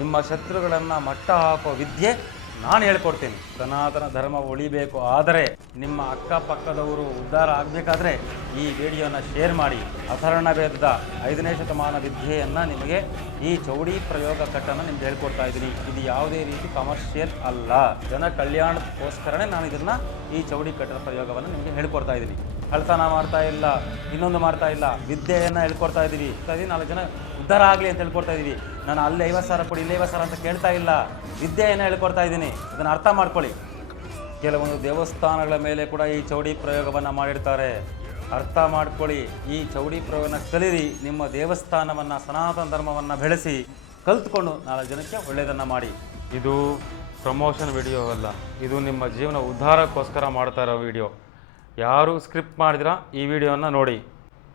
ನಿಮ್ಮ ಶತ್ರುಗಳನ್ನು ಮಟ್ಟ ಹಾಕೋ ವಿದ್ಯೆ ನಾನು ಹೇಳ್ಕೊಡ್ತೀನಿ. ಸನಾತನ ಧರ್ಮ ಉಳಿಬೇಕು, ಆದರೆ ನಿಮ್ಮ ಅಕ್ಕಪಕ್ಕದವರು ಉದ್ಧಾರ ಆಗಬೇಕಾದ್ರೆ ಈ ವಿಡಿಯೋನ ಶೇರ್ ಮಾಡಿ. ಅಥರ್ಣ ವೇದದ 5ನೇ ಶತಮಾನ ವಿದ್ಯೆಯನ್ನು ನಿಮಗೆ ಈ ಚೌಡಿ ಪ್ರಯೋಗ ಕಟ್ಟನ್ನು ನಿಮ್ಗೆ ಹೇಳ್ಕೊಡ್ತಾ ಇದ್ದೀನಿ. ಇದು ಯಾವುದೇ ರೀತಿ ಕಮರ್ಷಿಯಲ್ ಅಲ್ಲ, ಜನ ಕಲ್ಯಾಣಕ್ಕೋಸ್ಕರನೇ ನಾನು ಇದನ್ನು ಈ ಚೌಡಿ ಕಟ್ಟದ ಪ್ರಯೋಗವನ್ನು ನಿಮಗೆ ಹೇಳ್ಕೊಡ್ತಾ ಇದ್ದೀನಿ. ಕಳ್ತನ ಮಾಡ್ತಾ ಇಲ್ಲ, ಇನ್ನೊಂದು ಮಾಡ್ತಾ ಇಲ್ಲ, ವಿದ್ಯೆಯನ್ನು ಹೇಳ್ಕೊಡ್ತಾ ಇದ್ದೀವಿ. 4 ಜನ ಉದ್ಧಾರ ಆಗಲಿ ಅಂತ ಹೇಳ್ಕೊಡ್ತಾ ಇದ್ದೀವಿ. ನಾನು ಅಲ್ಲಿ 50,000 ಕೊಡಿ, ಇಲ್ಲಿ 50,000 ಅಂತ ಕೇಳ್ತಾ ಇಲ್ಲ, ವಿದ್ಯೆಯನ್ನು ಹೇಳ್ಕೊಡ್ತಾ ಇದ್ದೀನಿ. ಇದನ್ನು ಅರ್ಥ ಮಾಡ್ಕೊಳ್ಳಿ. ಕೆಲವೊಂದು ದೇವಸ್ಥಾನಗಳ ಮೇಲೆ ಕೂಡ ಈ ಚೌಡಿ ಪ್ರಯೋಗವನ್ನು ಮಾಡಿರ್ತಾರೆ. ಅರ್ಥ ಮಾಡ್ಕೊಳ್ಳಿ. ಈ ಚೌಡಿ ಪ್ರಯೋಗನ ಕಲೀರಿ. ನಿಮ್ಮ ದೇವಸ್ಥಾನವನ್ನು, ಸನಾತನ ಧರ್ಮವನ್ನು ಬೆಳೆಸಿ, ಕಲ್ತ್ಕೊಂಡು 4 ಜನಕ್ಕೆ ಒಳ್ಳೆಯದನ್ನು ಮಾಡಿ. ಇದು ಪ್ರಮೋಷನ್ ವಿಡಿಯೋ ಅಲ್ಲ, ಇದು ನಿಮ್ಮ ಜೀವನ ಉದ್ಧಾರಕ್ಕೋಸ್ಕರ ಮಾಡ್ತಾ ಇರೋ ವಿಡಿಯೋ. ಯಾರು ಸ್ಕ್ರಿಪ್ಟ್ ಮಾಡಿದಿರಾ ಈ ವಿಡಿಯೋನ ನೋಡಿ.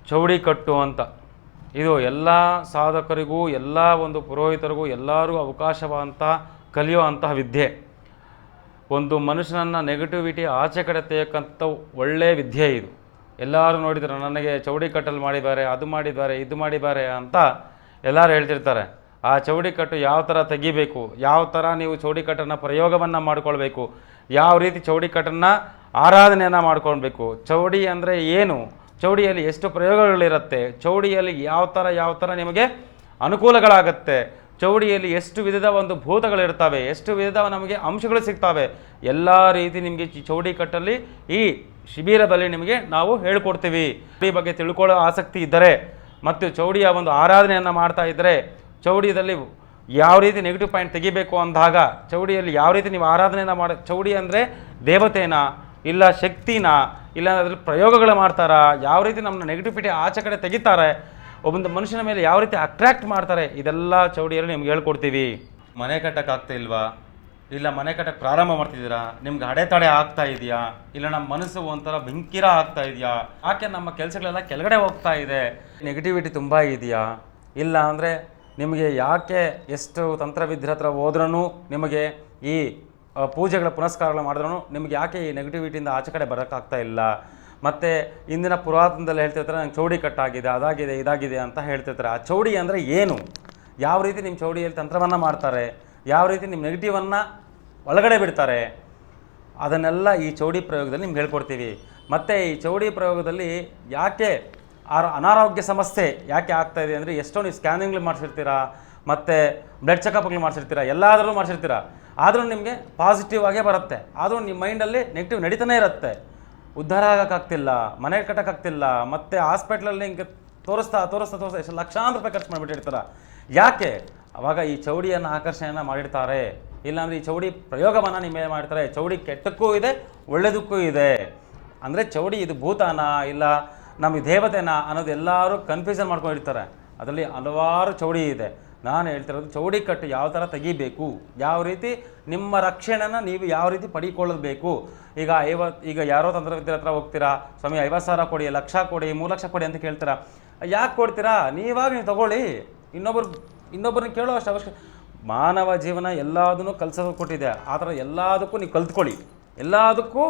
ಚೌಡಿ ಕಟ್ಟು ಅಂತ ಇದು ಎಲ್ಲ ಸಾಧಕರಿಗೂ, ಎಲ್ಲ ಒಂದು ಪುರೋಹಿತರಿಗೂ, ಎಲ್ಲರಿಗೂ ಅವಕಾಶವಂತ ಕಲಿಯೋ ಅಂತಹ ವಿದ್ಯೆ. ಒಂದು ಮನುಷ್ಯನನ್ನು ನೆಗೆಟಿವಿಟಿ ಆಚೆ ಕಡೆ ತೆಗೆಯಕ್ಕಂಥ ಒಳ್ಳೆಯ ವಿದ್ಯೆ ಇದು. ಎಲ್ಲರೂ ನೋಡಿದ್ರೆ ನನಗೆ ಚೌಡಿ ಕಟ್ಟಲ್ಲಿ ಮಾಡಿದ್ದಾರೆ, ಅದು ಮಾಡಿದ್ದಾರೆ, ಇದು ಮಾಡಿದ್ದಾರೆ ಅಂತ ಎಲ್ಲರೂ ಹೇಳ್ತಿರ್ತಾರೆ. ಆ ಚೌಡಿ ಕಟ್ಟು ಯಾವ ಥರ ತೆಗಿಬೇಕು, ಯಾವ ಥರ ನೀವು ಚೌಡಿ ಕಟ್ಟನ್ನು ಪ್ರಯೋಗವನ್ನು ಮಾಡ್ಕೊಳ್ಬೇಕು, ಯಾವ ರೀತಿ ಚೌಡಿ ಕಟ್ಟನ್ನು ಆರಾಧನೆಯನ್ನು ಮಾಡ್ಕೊಳ್ಬೇಕು, ಚೌಡಿ ಅಂದರೆ ಏನು, ಚೌಡಿಯಲ್ಲಿ ಎಷ್ಟು ಪ್ರಯೋಗಗಳಿರುತ್ತೆ, ಚೌಡಿಯಲ್ಲಿ ಯಾವ ಥರ ನಿಮಗೆ ಅನುಕೂಲಗಳಾಗತ್ತೆ, ಚೌಡಿಯಲ್ಲಿ ಎಷ್ಟು ವಿಧದ ಒಂದು ಭೂತಗಳಿರ್ತವೆ, ಎಷ್ಟು ವಿಧದ ನಮಗೆ ಅಂಶಗಳು ಸಿಗ್ತವೆ, ಎಲ್ಲ ರೀತಿ ನಿಮಗೆ ಚೌಡಿ ಕಟ್ಟಲ್ಲಿ ಈ ಶಿಬಿರದಲ್ಲಿ ನಿಮಗೆ ನಾವು ಹೇಳ್ಕೊಡ್ತೀವಿ. ಈ ಬಗ್ಗೆ ತಿಳ್ಕೊಳ್ಳೋ ಆಸಕ್ತಿ ಇದ್ದರೆ ಮತ್ತು ಚೌಡಿಯ ಒಂದು ಆರಾಧನೆಯನ್ನು ಮಾಡ್ತಾ ಇದ್ದರೆ, ಚೌಡಿಯಲ್ಲಿ ಯಾವ ರೀತಿ ನೆಗೆಟಿವ್ ಪಾಯಿಂಟ್ ತೆಗಿಬೇಕು ಅಂದಾಗ, ಚೌಡಿಯಲ್ಲಿ ಯಾವ ರೀತಿ ನೀವು ಆರಾಧನೆಯನ್ನು ಚೌಡಿ ಅಂದರೆ ದೇವತೆನಾ ಇಲ್ಲ ಶಕ್ತಿನಾ, ಇಲ್ಲ ಅದ್ರಲ್ಲಿ ಪ್ರಯೋಗಗಳು ಮಾಡ್ತಾರಾ, ಯಾವ ರೀತಿ ನಮ್ಮನ್ನ ನೆಗೆಟಿವಿಟಿ ಆಚೆ ಕಡೆ ತೆಗಿತಾರೆ, ಒಬ್ಬೊಂದು ಮನುಷ್ಯನ ಮೇಲೆ ಯಾವ ರೀತಿ ಅಟ್ರ್ಯಾಕ್ಟ್ ಮಾಡ್ತಾರೆ, ಇದೆಲ್ಲ ಚೌಡಿಯಲ್ಲಿ ನಿಮ್ಗೆ ಹೇಳ್ಕೊಡ್ತೀವಿ. ಮನೆ ಕಟ್ಟಕ್ಕಾಗ್ತಾ ಇಲ್ವಾ, ಇಲ್ಲ ಮನೆ ಕಟ್ಟಕ್ಕೆ ಪ್ರಾರಂಭ ಮಾಡ್ತಿದ್ದೀರಾ, ನಿಮ್ಗೆ ಅಡೆತಡೆ ಆಗ್ತಾ ಇದೆಯಾ, ಇಲ್ಲ ನಮ್ಮ ಮನಸ್ಸು ಒಂಥರ ಬೆಂಕಿರ ಆಗ್ತಾ ಇದೆಯಾ, ಯಾಕೆ ನಮ್ಮ ಕೆಲಸಗಳೆಲ್ಲ ಕೆಳಗಡೆ ಹೋಗ್ತಾ ಇದೆ, ನೆಗೆಟಿವಿಟಿ ತುಂಬ ಇದೆಯಾ, ಇಲ್ಲ ಅಂದರೆ ನಿಮಗೆ ಯಾಕೆ ಎಷ್ಟು ತಂತ್ರವಿದ್ಯರ ಹತ್ರ ಹೋದ್ರೂ ನಿಮಗೆ ಈ ಪೂಜೆಗಳ ಪುನಸ್ಕಾರಗಳು ಮಾಡಿದ್ರೂ ನಿಮ್ಗೆ ಯಾಕೆ ಈ ನೆಗೆಟಿವಿಟಿಯಿಂದ ಆಚೆ ಕಡೆ ಬರೋಕ್ಕಾಗ್ತಾ ಇಲ್ಲ, ಮತ್ತು ಇಂದಿನ ಪುರಾತನದಲ್ಲಿ ಹೇಳ್ತಿರ್ತಾರೆ ನಂಗೆ ಚೌಡಿ ಕಟ್ಟಾಗಿದೆ, ಅದಾಗಿದೆ, ಇದಾಗಿದೆ ಅಂತ ಹೇಳ್ತಿರ್ತಾರೆ. ಆ ಚೌಡಿ ಅಂದರೆ ಏನು, ಯಾವ ರೀತಿ ನಿಮ್ಮ ಚೌಡಿಯಲ್ಲಿ ತಂತ್ರವನ್ನು ಮಾಡ್ತಾರೆ, ಯಾವ ರೀತಿ ನಿಮ್ಮ ನೆಗೆಟಿವನ್ನು ಒಳಗಡೆ ಬಿಡ್ತಾರೆ, ಅದನ್ನೆಲ್ಲ ಈ ಚೌಡಿ ಪ್ರಯೋಗದಲ್ಲಿ ನಿಮ್ಗೆ ಹೇಳ್ಕೊಡ್ತೀವಿ. ಮತ್ತು ಈ ಚೌಡಿ ಪ್ರಯೋಗದಲ್ಲಿ ಯಾಕೆ ಅನಾರೋಗ್ಯ ಸಮಸ್ಯೆ ಯಾಕೆ ಆಗ್ತಾಯಿದೆ ಅಂದರೆ, ಎಷ್ಟೋ ನೀವು ಸ್ಕ್ಯಾನಿಂಗ್ಗಳು ಮಾಡಿಸಿರ್ತೀರಾ, ಮತ್ತು ಬ್ಲಡ್ ಚೆಕಪ್ಗಳು ಮಾಡಿಸಿರ್ತೀರಾ, ಎಲ್ಲಾದರೂ ಮಾಡಿಸಿರ್ತೀರಾ, ಆದರೂ ನಿಮಗೆ ಪಾಸಿಟಿವ್ ಆಗೇ ಬರುತ್ತೆ, ಆದರೂ ನಿಮ್ಮ ಮೈಂಡಲ್ಲಿ ನೆಗೆಟಿವ್ ನಡೀತಾನೆ ಇರುತ್ತೆ. ಉದ್ಧಾರ ಆಗೋಕ್ಕಾಗ್ತಿಲ್ಲ, ಮನೆ ಕಟ್ಟೋಕ್ಕಾಗ್ತಿಲ್ಲ, ಮತ್ತು ಹಾಸ್ಪಿಟ್ಲಲ್ಲಿ ಹಿಂಗೆ ತೋರಿಸ್ತಾ ಎಷ್ಟು ಲಕ್ಷಾಂತರ ರೂಪಾಯಿ ಖರ್ಚು ಮಾಡಿಬಿಟ್ಟಿರ್ತಾರೆ. ಯಾಕೆ? ಆವಾಗ ಈ ಚೌಡಿಯನ್ನು ಆಕರ್ಷಣೆಯನ್ನು ಮಾಡಿರ್ತಾರೆ, ಇಲ್ಲಾಂದರೆ ಈ ಚೌಡಿ ಪ್ರಯೋಗವನ್ನು ನಿಮ್ಮ ಮೇಲೆ ಮಾಡ್ತಾರೆ. ಚೌಡಿ ಕೆಟ್ಟಕ್ಕೂ ಇದೆ, ಒಳ್ಳೆಯದಕ್ಕೂ ಇದೆ. ಅಂದರೆ ಚೌಡಿ ಇದು ಭೂತಾನ ಇಲ್ಲ ನಮಗೆ ದೇವತೆನಾ ಅನ್ನೋದು ಎಲ್ಲರೂ ಕನ್ಫ್ಯೂಷನ್ ಮಾಡ್ಕೊಂಡಿರ್ತಾರೆ. ಅದರಲ್ಲಿ ಹಲವಾರು ಚೌಡಿ ಇದೆ. ನಾನು ಹೇಳ್ತಿರೋದು ಚೌಡಿ ಕಟ್ಟು ಯಾವ ಥರ ತೆಗಿಬೇಕು, ಯಾವ ರೀತಿ ನಿಮ್ಮ ರಕ್ಷಣೆನ ನೀವು ಯಾವ ರೀತಿ ಪಡ್ಕೊಳ್ಳಬೇಕು. ಈಗ ಯಾರೋ ತಂತ್ರವಿದ್ಯರ ಹತ್ರ ಹೋಗ್ತೀರಾ, ಸ್ವಾಮಿ 50,000 ಕೊಡಿ, 1,00,000 ಕೊಡಿ, 3 ಲಕ್ಷ ಕೊಡಿ ಅಂತ ಕೇಳ್ತೀರಾ. ಯಾಕೆ ಕೊಡ್ತೀರಾ? ನೀವು ತಗೊಳ್ಳಿ, ಇನ್ನೊಬ್ಬರನ್ನ ಕೇಳೋ ಅಷ್ಟು ಅವಶ್ಯಕ. ಮಾನವ ಜೀವನ ಎಲ್ಲದನ್ನೂ ಕಲಿಸೋದು ಕೊಟ್ಟಿದೆ. ಆ ಥರ ಎಲ್ಲದಕ್ಕೂ ನೀವು ಕಲ್ತ್ಕೊಳ್ಳಿ, ಎಲ್ಲದಕ್ಕೂ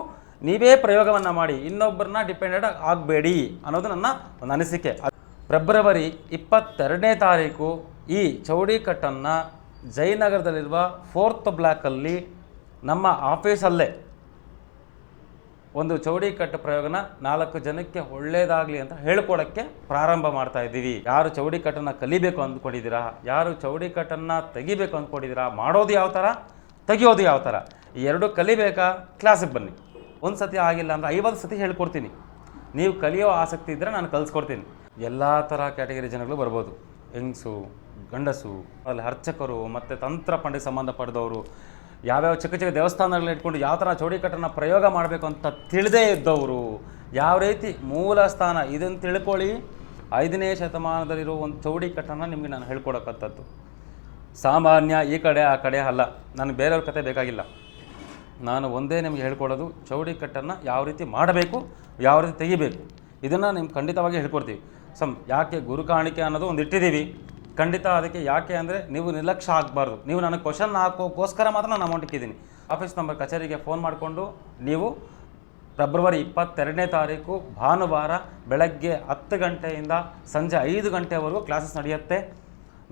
ನೀವೇ ಪ್ರಯೋಗವನ್ನು ಮಾಡಿ, ಇನ್ನೊಬ್ಬರನ್ನ ಡಿಪೆಂಡೆಂಟ್ ಆಗಬೇಡಿ ಅನ್ನೋದು ನನ್ನ ಒಂದು ಅನಿಸಿಕೆ. ಫೆಬ್ರವರಿ 22ನೇ ತಾರೀಕು ಈ ಚೌಡಿ ಕಟ್ಟನ್ನು ಜಯನಗರದಲ್ಲಿರುವ 4th ಬ್ಲಾಕಲ್ಲಿ ನಮ್ಮ ಆಫೀಸಲ್ಲೇ ಒಂದು ಚೌಡಿ ಕಟ್ಟು ಪ್ರಯೋಗನ 4 ಜನಕ್ಕೆ ಒಳ್ಳೆಯದಾಗಲಿ ಅಂತ ಹೇಳ್ಕೊಡೋಕ್ಕೆ ಪ್ರಾರಂಭ ಮಾಡ್ತಾ ಇದ್ದೀವಿ. ಯಾರು ಚೌಡಿ ಕಟ್ಟನ್ನು ಕಲಿಬೇಕು ಅಂದ್ಕೊಂಡಿದ್ದೀರಾ, ಯಾರು ಚೌಡಿ ಕಟ್ಟನ್ನು ತೆಗಿಬೇಕು ಅಂದ್ಕೊಂಡಿದ್ದೀರಾ, ಮಾಡೋದು ಯಾವ ಥರ, ತೆಗಿಯೋದು ಯಾವ ಥರ, ಈ ಎರಡೂ ಕಲಿಬೇಕಾ, ಕ್ಲಾಸಿಗೆ ಬನ್ನಿ. ಒಂದು ಸತಿ ಆಗಿಲ್ಲ ಅಂದರೆ 50 ಸತಿ ಹೇಳ್ಕೊಡ್ತೀನಿ. ನೀವು ಕಲಿಯೋ ಆಸಕ್ತಿ ಇದ್ದರೆ ನಾನು ಕಲಿಸ್ಕೊಡ್ತೀನಿ. ಎಲ್ಲ ಥರ ಕ್ಯಾಟಗರಿ ಜನಗಳು ಬರ್ಬೋದು, ಹೆಂಗಸು, ಗಂಡಸು, ಅಲ್ಲಿ ಅರ್ಚಕರು ಮತ್ತು ತಂತ್ರ ಪಂಡಿತ ಸಂಬಂಧಪಟ್ಟದವರು, ಯಾವ್ಯಾವ ಚಿಕ್ಕ ಚಿಕ್ಕ ದೇವಸ್ಥಾನಗಳನ್ನ ಇಟ್ಕೊಂಡು ಯಾವ ಥರ ಚೌಡಿ ಕಟ್ಟನ್ನು ಪ್ರಯೋಗ ಮಾಡಬೇಕು ಅಂತ ತಿಳಿದೇ ಇದ್ದವರು, ಯಾವ ರೀತಿ ಮೂಲ ಸ್ಥಾನ ಇದನ್ನು ತಿಳ್ಕೊಳ್ಳಿ. 5ನೇ ಶತಮಾನದಲ್ಲಿರೋ ಒಂದು ಚೌಡಿ ಕಟ್ಟನ್ನು ನಿಮಗೆ ನಾನು ಹೇಳ್ಕೊಡೋಕ್ಕಂಥದ್ದು. ಸಾಮಾನ್ಯ ಈ ಕಡೆ ಆ ಕಡೆ ಅಲ್ಲ, ನನಗೆ ಬೇರೆಯವ್ರ ಕತೆ ಬೇಕಾಗಿಲ್ಲ. ನಾನು ಒಂದೇ ನಿಮಗೆ ಹೇಳ್ಕೊಡೋದು ಚೌಡಿ ಕಟ್ಟನ್ನು ಯಾವ ರೀತಿ ಮಾಡಬೇಕು, ಯಾವ ರೀತಿ ತೆಗಿಬೇಕು, ಇದನ್ನು ನಿಮ್ಗೆ ಖಂಡಿತವಾಗಿ ಹೇಳ್ಕೊಡ್ತೀವಿ. ಯಾಕೆ ಗುರು ಕಾಣಿಕೆ ಅನ್ನೋದು ಒಂದು ಇಟ್ಟಿದ್ದೀವಿ, ಖಂಡಿತ ಅದಕ್ಕೆ ಯಾಕೆ ಅಂದರೆ ನೀವು ನಿರ್ಲಕ್ಷ್ಯ ಆಗಬಾರ್ದು. ನೀವು ನನಗೆ ಕ್ವಶನ್ ಹಾಕೋಕ್ಕೋಸ್ಕರ ಮಾತ್ರ ನಾನು ಅಮೌಂಟ್ ಇಕ್ಕಿದ್ದೀನಿ. ಆಫೀಸ್ ನಂಬರ್ ಕಚೇರಿಗೆ ಫೋನ್ ಮಾಡಿಕೊಂಡು ನೀವು ಫೆಬ್ರವರಿ 22ನೇ ತಾರೀಕು ಭಾನುವಾರ ಬೆಳಗ್ಗೆ 10 ಗಂಟೆಯಿಂದ ಸಂಜೆ 5 ಗಂಟೆವರೆಗೂ ಕ್ಲಾಸಸ್ ನಡೆಯುತ್ತೆ.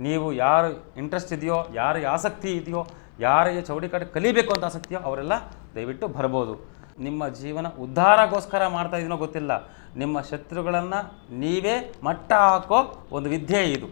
ನೀವು ಯಾರು ಇಂಟ್ರೆಸ್ಟ್ ಇದೆಯೋ, ಯಾರಿಗೆ ಆಸಕ್ತಿ ಇದೆಯೋ, ಯಾರಿಗೆ ಚೌಡಿಕಾಟ ಕಲಿಬೇಕು ಅಂತ ಆಸಕ್ತಿಯೋ ಅವರೆಲ್ಲ ದಯವಿಟ್ಟು ಬರ್ಬೋದು. ನಿಮ್ಮ ಜೀವನ ಉದ್ಧಾರಗೋಸ್ಕರ ಮಾಡ್ತಾ ಇದೀನೋ ಗೊತ್ತಿಲ್ಲ, ನಿಮ್ಮ ಶತ್ರುಗಳನ್ನು ನೀವೇ ಮಟ್ಟ ಹಾಕೋ ಒಂದು ವಿದ್ಯೆ ಇದು.